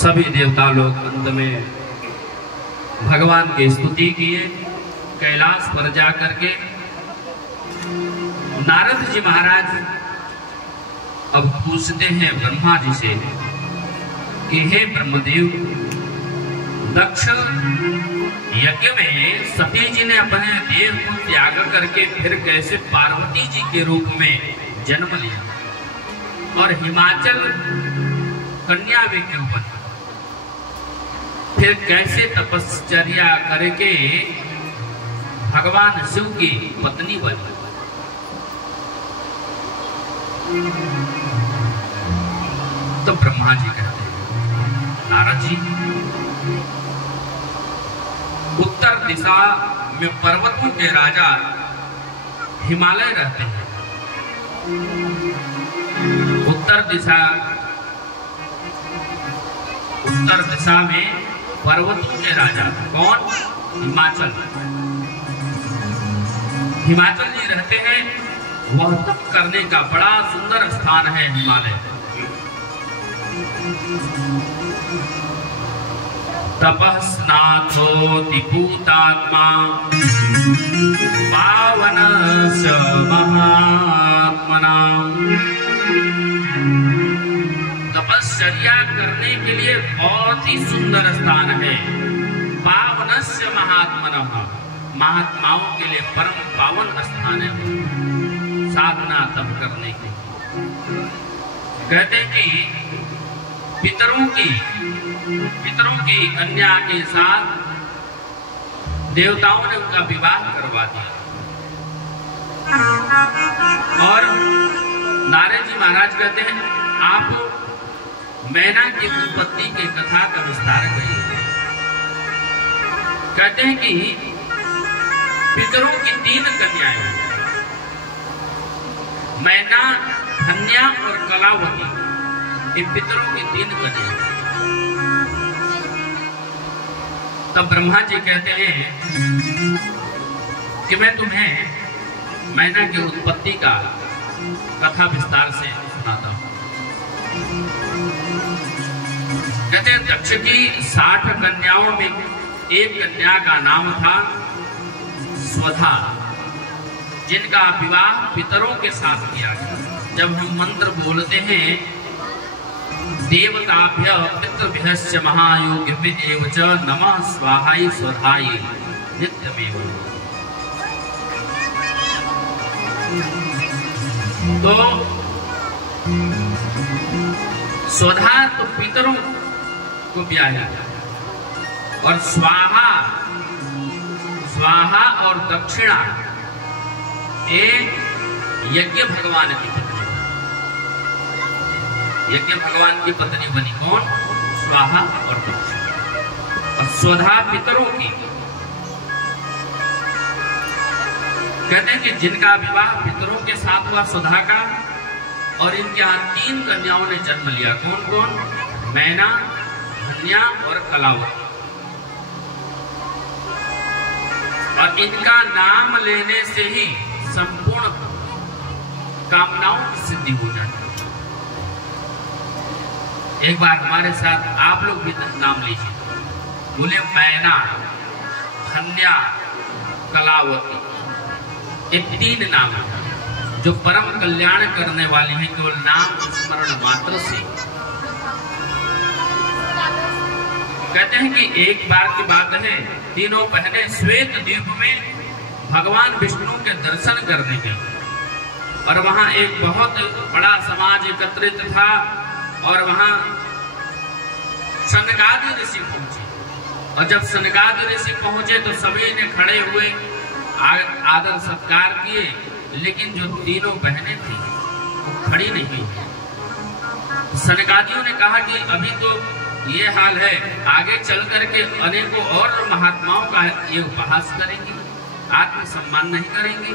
सभी देवता लोग अंत में भगवान की स्तुति किए। कैलाश पर जा करके नारद जी महाराज अब पूछते हैं ब्रह्मा जी से कि हे ब्रह्मदेव, दक्ष यज्ञ में सती जी ने अपने देह को त्याग करके फिर कैसे पार्वती जी के रूप में जन्म लिया और हिमाचल कन्या में क्यों बनी, फिर कैसे तपश्चर्या करके भगवान शिव की पत्नी बनी। तो ब्रह्मा जी कहते हैं नारद जी, उत्तर दिशा में पर्वतों के राजा हिमालय रहते हैं। उत्तर दिशा में पर्वतों के राजा कौन? हिमाचल जी रहते हैं। वह तप करने का बड़ा सुंदर स्थान है हिमालय। तपस्नाथोति भूतात्मा पावनस्य महात्मना। तपश्चर्या करने के लिए बहुत ही सुंदर स्थान है। पावनस्य महात्मनः, महात्माओं के लिए परम पावन स्थान है। साधना तप करने के कहते हैं कि पितरों की कन्या के साथ देवताओं ने उनका विवाह करवा दिया और नारद जी महाराज कहते हैं आप मैना की उत्पत्ति की कथा का विस्तार करिए। कहते हैं कि पितरों की 3 कन्याएं, मैना, धन्या और कलावती, ये पितरों की 3 कन्याएं। तब ब्रह्मा जी कहते हैं कि मैं तुम्हें मैना की उत्पत्ति का कथा विस्तार से सुनाता हूं। कहते हैं दक्ष की 60 कन्याओं में एक कन्या का नाम था स्वधा, जिनका विवाह पितरों के साथ किया गया। जब हम मंत्र बोलते हैं देवताभ्य पितृभ्यश्च महायोगिभ्येव च नमः स्वाहाय स्वधाय नित्यमेव, तो स्वधा तो पितरों को ब्याया और स्वाहा और दक्षिणा एक यज्ञ भगवान की पत्नी। यज्ञ भगवान की पत्नी बनी कौन? स्वाहा और दक्षिणा। और स्वधा पितरों की। कहते हैं कि जिनका विवाह पितरों के साथ हुआ स्वधा का, और इनके यहाँ 3 कन्याओं ने जन्म लिया। कौन कौन? मैना, धन्या और कलावती। और इनका नाम लेने से ही संपूर्ण कामनाओं की सिद्धि हो जाती है। एक बार हमारे साथ आप लोग भी नाम लीजिए, बोले मैना, धन्या, कलावती। ये 3 नाम है जो परम कल्याण करने वाली है, केवल नाम स्मरण मात्र से। कहते हैं कि एक बार की बात है, तीनों बहनें श्वेत द्वीप में भगवान विष्णु के दर्शन करने गई और वहां एक बहुत बड़ा समाज एकत्रित था और वहां सनकादि ऋषि पहुंचे। और जब सनकादि ऋषि पहुंचे तो सभी ने खड़े हुए आदर सत्कार किए, लेकिन जो तीनों बहनें थी वो खड़ी नहीं हुई। सनकादियों ने कहा कि अभी तो ये हाल है, आगे चल करके अनेकों और महात्माओं का ये उपहास करेंगे, आत्मसम्मान नहीं करेंगे।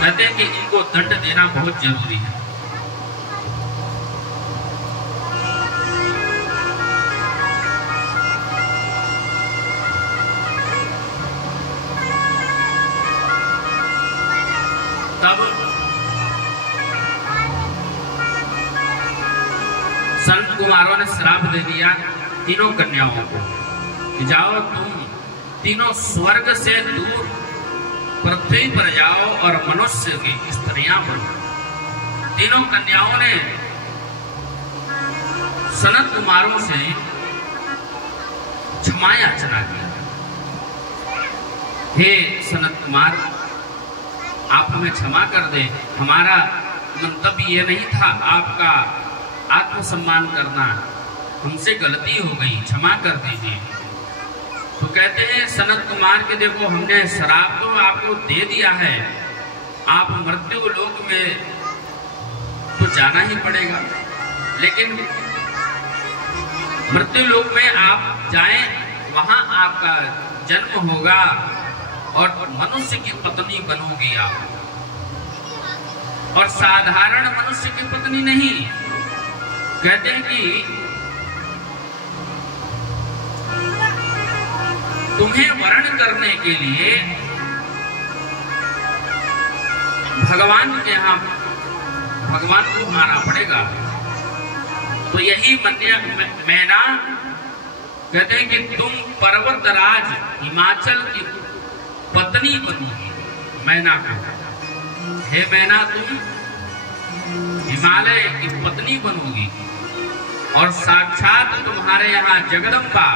कहते हैं कि इनको दंड देना बहुत जरूरी है। तब संत कुमारों ने श्राप दे दिया तीनों कन्याओं को कि जाओ तुम तीनों स्वर्ग से दूर पृथ्वी पर जाओ और मनुष्य की स्त्रियां बनो। तीनों कन्याओं ने सनत कुमारों से क्षमा याचना की। हे सनत कुमार, आप हमें क्षमा कर दे, हमारा मंतव्य ये नहीं था आपका आत्मसम्मान करना, हमसे गलती हो गई, क्षमा कर दीजिए। तो कहते हैं सनत कुमार के देखो हमने श्राप तो आपको दे दिया है, आप मृत्यु लोक में तो जाना ही पड़ेगा, लेकिन मृत्यु लोक में आप जाएं, वहां आपका जन्म होगा और मनुष्य की पत्नी बनोगी आप, और साधारण मनुष्य की पत्नी नहीं। कहते हैं कि तुम्हें वर्ण करने के लिए भगवान के यहाँ भगवान को आना पड़ेगा। तो यही मैना कहते हैं कि तुम पर्वतराज हिमाचल की पत्नी बनोगी मैना को। हे मैना, तुम हिमालय की पत्नी बनोगी और साक्षात तुम्हारे यहाँ जगदम्बा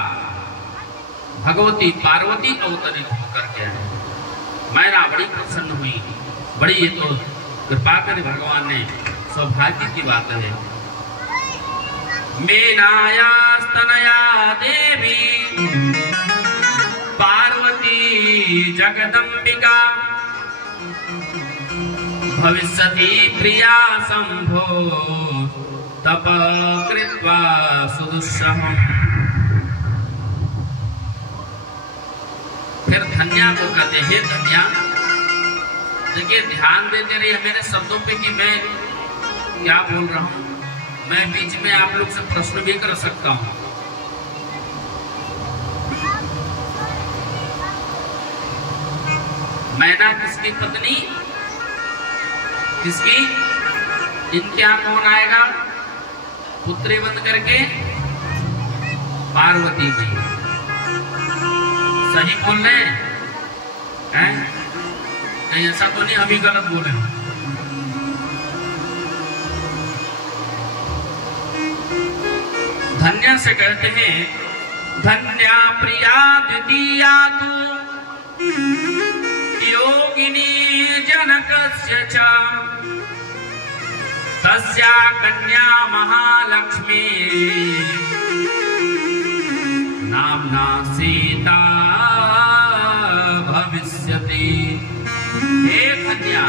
भगवती पार्वती अवतरित होकर के आए। मैना बड़ी प्रसन्न हुई, बड़ी ये तो कृपा करे भगवान ने, सौभाग्य की बात है। मेनाया स्तनया देवी पार्वती जगदम्बिका भविष्यति प्रिया शंभो तप कृत्वा सुदुष्सहम्। फिर धन्या को कहते हैं धन्या, देखिए ध्यान देते रहिए मेरे शब्दों पे कि मैं क्या बोल रहा हूं। मैं बीच में आप लोग से प्रश्न भी कर सकता हूं। मैना किसकी पत्नी, किसकी, इनके यहां कौन आएगा पुत्री बन करके? पार्वती जी। सही बोल रहे हैं? नहीं ऐसा तो नहीं अभी गलत बोले। धन्या से कहते हैं धन्या प्रिया द्वितीया तु योगिनी जनकस्य च तस्या कन्या महालक्ष्मी नामना सीता भविष्यति। हे कन्या,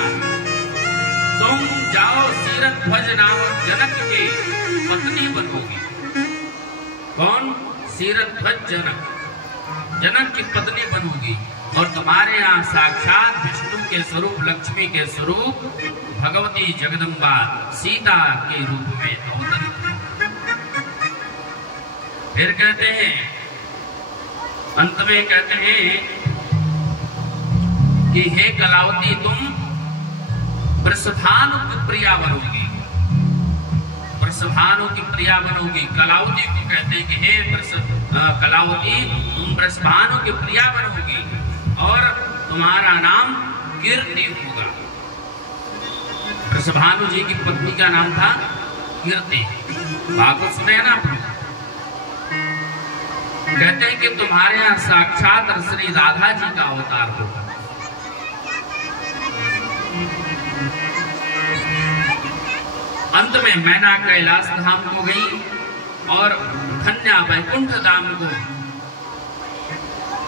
तुम जाओ सीरध्वज नामक जनक की पत्नी बनोगी। कौन? सीरध्वज जनक, जनक की पत्नी बनोगी और तुम्हारे यहाँ साक्षात विष्णु के स्वरूप, लक्ष्मी के स्वरूप भगवती जगदम्बा सीता के रूप में अवतरित। फिर कहते हैं अंत में कहते हैं कि हे कलावती, तुम वृषभानु की प्रिया बनोगी। वृषभानु की प्रिया बनोगी। कलावती को कहते हैं कि हे कलावती, तुम वृषभानु की प्रिया बनोगी और तुम्हारा नाम कीर्ति होगा। वृषभानु जी की पत्नी का नाम था कीर्ति। बात सुने ना आप लोग? कहते हैं कि तुम्हारे यहाँ साक्षात श्री राधा जी का अवतार होगा। अंत में मैना कैलाश धाम को गई और धन्या वैकुंठ धाम को।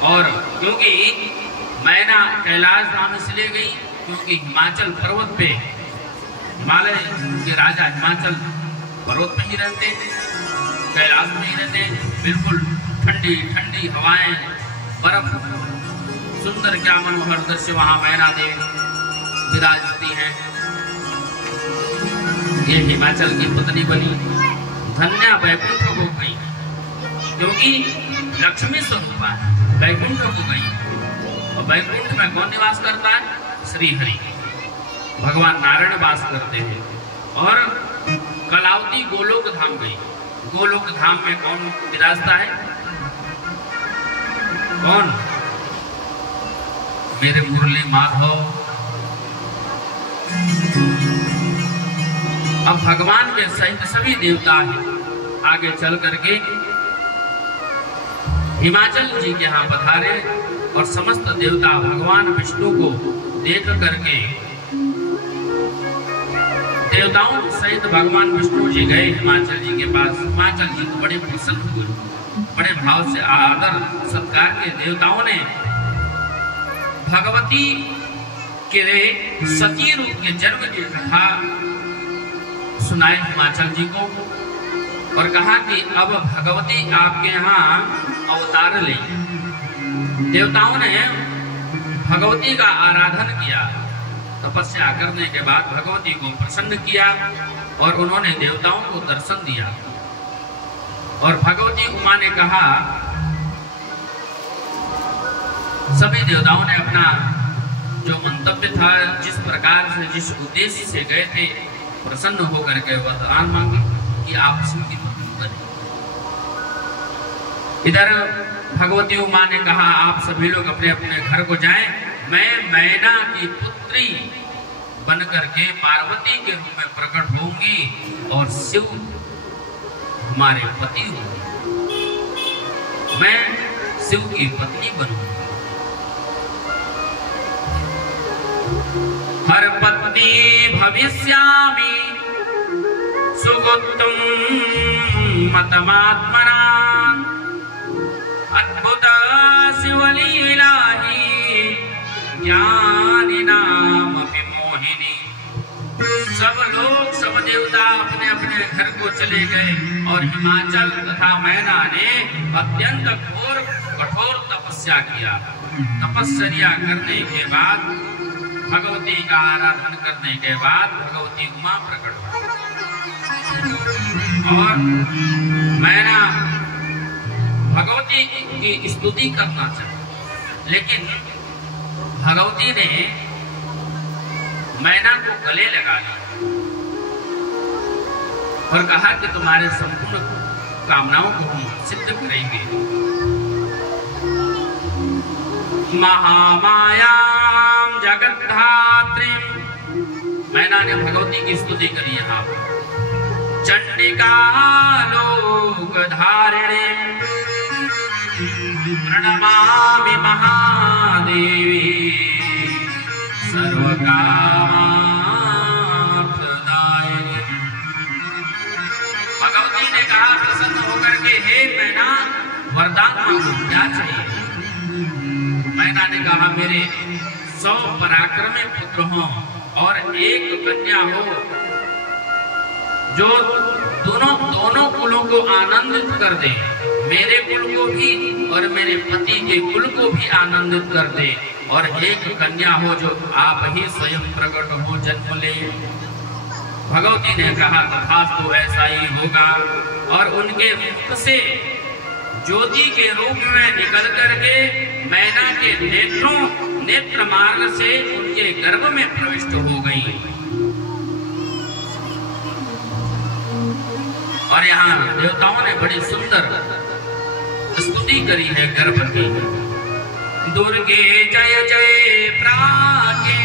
और क्योंकि मैना कैलाश धाम इसलिए गई क्योंकि हिमाचल पर्वत पे, हिमालय के राजा हिमाचल पर्वत पे ही रहते, कैलाश में ही रहते। बिल्कुल ठंडी ठंडी हवाएं, बर्फ, सुंदर क्या मनोहर दृश्य वहां मैना देवी विराजती हैं। ये हिमाचल की पत्नी बनी। धन्या वैकुंठ को गई क्योंकि लक्ष्मी स्वरूप है, वैकुंठ को गई। और वैकुंठ में कौन निवास करता है? श्री हरि, भगवान नारायण वास करते हैं। और कला इंद्रावती गोलोक धाम गई। गोलोक धाम में कौन विराजता है? कौन? मेरे मुरली माधव। अब भगवान के सहित सभी देवता हैं। आगे चल करके हिमाचल जी के यहाँ पधारे और समस्त देवता भगवान विष्णु को देख करके देवताओं सहित भगवान विष्णु जी गए हिमाचल जी के पास। हिमाचल जी को बड़े प्रसन्न हुए, बड़े भाव से आदर सत्कार के देवताओं ने भगवती के सती रूप के जन्म की कथा सुनाए हिमाचल जी को और कहा कि अब भगवती आपके यहाँ अवतार ले। देवताओं ने भगवती का आराधन किया। तपस्या करने के बाद भगवती को प्रसन्न किया और उन्होंने देवताओं को दर्शन दिया। और भगवती उमा ने कहा, सभी देवताओं ने अपना जो मंतव्य था, जिस प्रकार से जिस उद्देश्य से गए थे, प्रसन्न होकर के वरदान मांगे कि आप सबकी पत्नी बने। इधर भगवती उमा ने कहा, आप सभी लोग अपने अपने घर को जाएं, मैं मैना की पुत्री बन करके पार्वती के रूप में प्रकट होंगी और शिव हमारे पति होंगे। मैं शिव की पत्नी बनूंगी। हर पत्नी भविष्यामि सुगुप्तम मतमात्मना अद्भुत शिवलीला ज्ञानिनामपि मोहिनी। सब लोग सब देवता अपने अपने घर को चले गए और हिमाचल तथा मैना ने अत्यंत घोर कठोर तपस्या किया। तपस्या करने के बाद, भगवती का आराधन करने के बाद भगवती उमा प्रकट हुई और मैना भगवती की स्तुति करना चाहिए, लेकिन भगवती ने मैना को गले लगा लिया और कहा कि तुम्हारे संपूर्ण कामनाओं को हम सिद्ध करेंगे। महामायां जगद्धात्री, मैना ने भगवती की स्तुति करी। यहाँ चंडिका लोकधारिणे प्रणमामि महादेवी सर्वकामार्थदायिनी। भगवती ने कहा प्रसन्न होकर के, हे मैना वरदान मांगो, क्या चाहिए? मैना ने कहा, मेरे 100 पराक्रमी पुत्र हो और एक कन्या हो जो दोनों कुलों को आनंदित कर दे, मेरे कुल को भी और मेरे पति के कुल को भी आनंदित कर दे, और एक कन्या हो जो आप ही स्वयं प्रकट हो, जन्म ले। भगवती ने कहा, तथास्तु ऐसा ही होगा। और उनके मुख से ज्योति के रूप में निकल करके मैना के नेत्र मार्ग से उनके गर्भ में प्रविष्ट हो गई। और यहाँ देवताओं ने बड़ी सुंदर स्तुति करी है गर्भ की। दुर्गे जय जय प्राज्ञे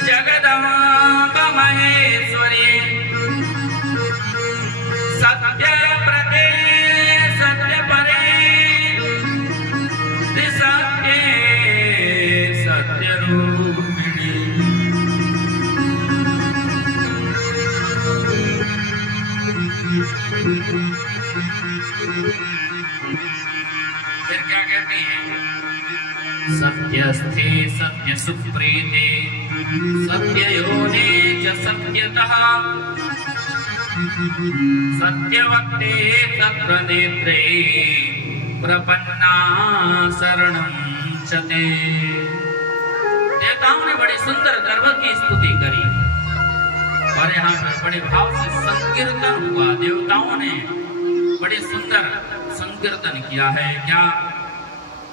जगदम्ब महेश्वरी सत्य प्रदे सत्य परे सत्य सत्य रूपिणी। फिर क्या कहते हैं? सत्यस्थे सत्य सुप्रीते सत्य योने च सत्यतः सत्यवक्ते तत्र नेत्रे प्रपन्ना शरणं च ते। देवताओं ने बड़ी सुंदर गर्भ की स्तुति करी और यहाँ पर बड़े भाव से संकीर्तन हुआ। देवताओं ने बड़े सुंदर संकीर्तन किया है। क्या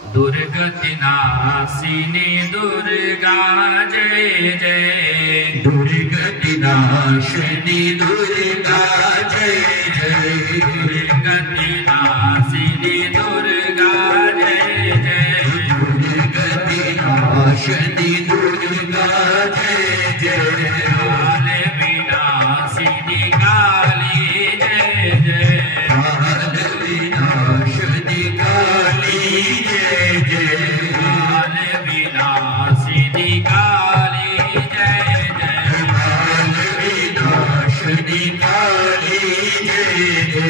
दुर्गति नाशिनी दुर्गा जय जय, दुर्गति नाशिनी दुर्गा जय जय, दुर्गति नाशिनी दुर्गा जय जय, दुर्गति नाशिनी दुर्गा जय जय, काल विनाशिनी काली जय जय, काल विनाशिनी काली जय जय, काल विनाशिनी काली जय जय, काल विनाशिनी काली जय जय।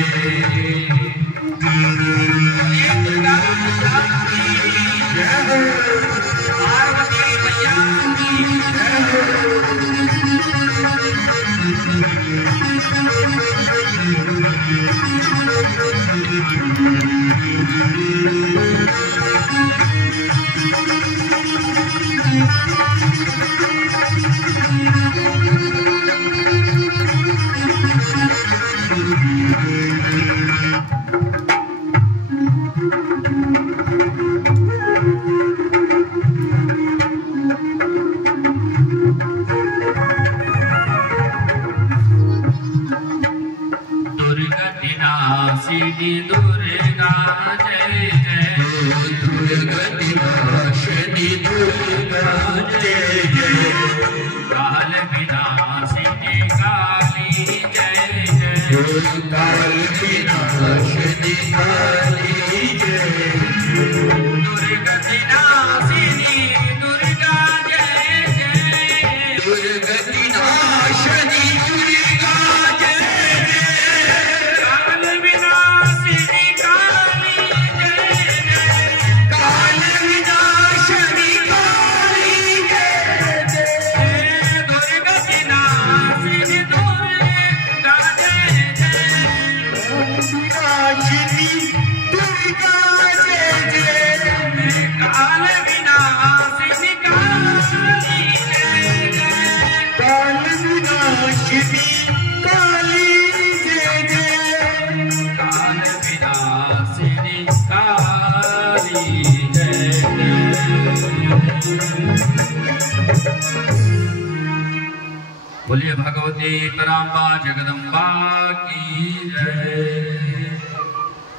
दुर्गा माता की जय हो, पार्वती मैया की जय हो। दुर्गति नाशिनी दुर्गा जय जय, दुर्गति नाशिनी दुर्गा जय जय, काल विनाशिनी काली जय जय, काल विनाशिनी काली जय, दुर्गति नाशिनी दुर्गा जय जय, दुर्गति नाशिनी दुर्गा जय जय, काल विनाशिनी काली जय जय, काल विनाशिनी काली जय जय, दुर्गति नाशिनी दुर्गा जय जय, विनाशिनी दुर्गा जय जय, काल विनाशिनी काली जय जय, काल विनाशिनी काली जय जय, काल विनाशिनी काली जय जय। बोलिए भगवती तरांबा जगदम्बा की जय।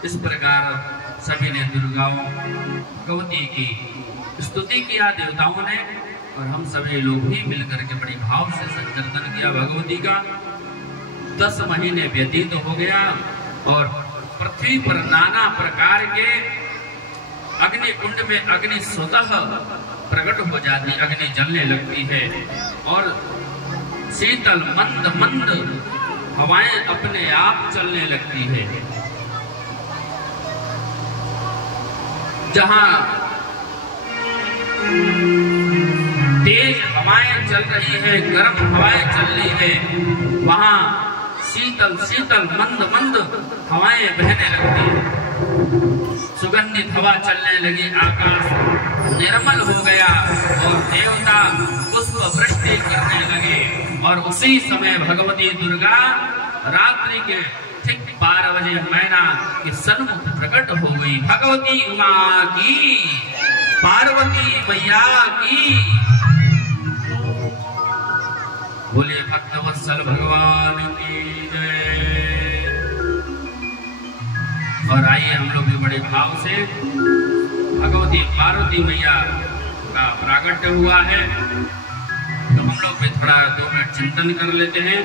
इस प्रकार सभी ने दुर्गाओं भगवती की स्तुति किया देवताओं ने, और हम सभी लोग भी मिलकर के बड़ी भाव से संकीर्तन किया भगवती का। 10 महीने व्यतीत हो गया और पृथ्वी पर नाना प्रकार के अग्नि कुंड में अग्नि स्वतः प्रकट हो जाती, अग्नि जलने लगती है और शीतल मंद मंद हवाएं अपने आप चलने लगती है। जहां तेज हवाएं चल रही है, गर्म हवाएं चल रही है, वहां शीतल शीतल मंद मंद हवाएं बहने लगती है। सुगंधित हवा चलने लगी, आकाश निर्मल हो गया और देवता पुष्प वृष्टि करने लगे। और उसी समय भगवती दुर्गा रात्रि के ठीक 12 बजे मैना के सन्मुख प्रकट हो गई। भगवती उमा की, पार्वती मैया की। बोले भक्तवत्सल भगवान की जय। और आइए हम लोग भी बड़े भाव से भगवती पार्वती मैया का प्राकट्य हुआ है, तो हम लोग भी थोड़ा 2 मिनट चिंतन कर लेते हैं।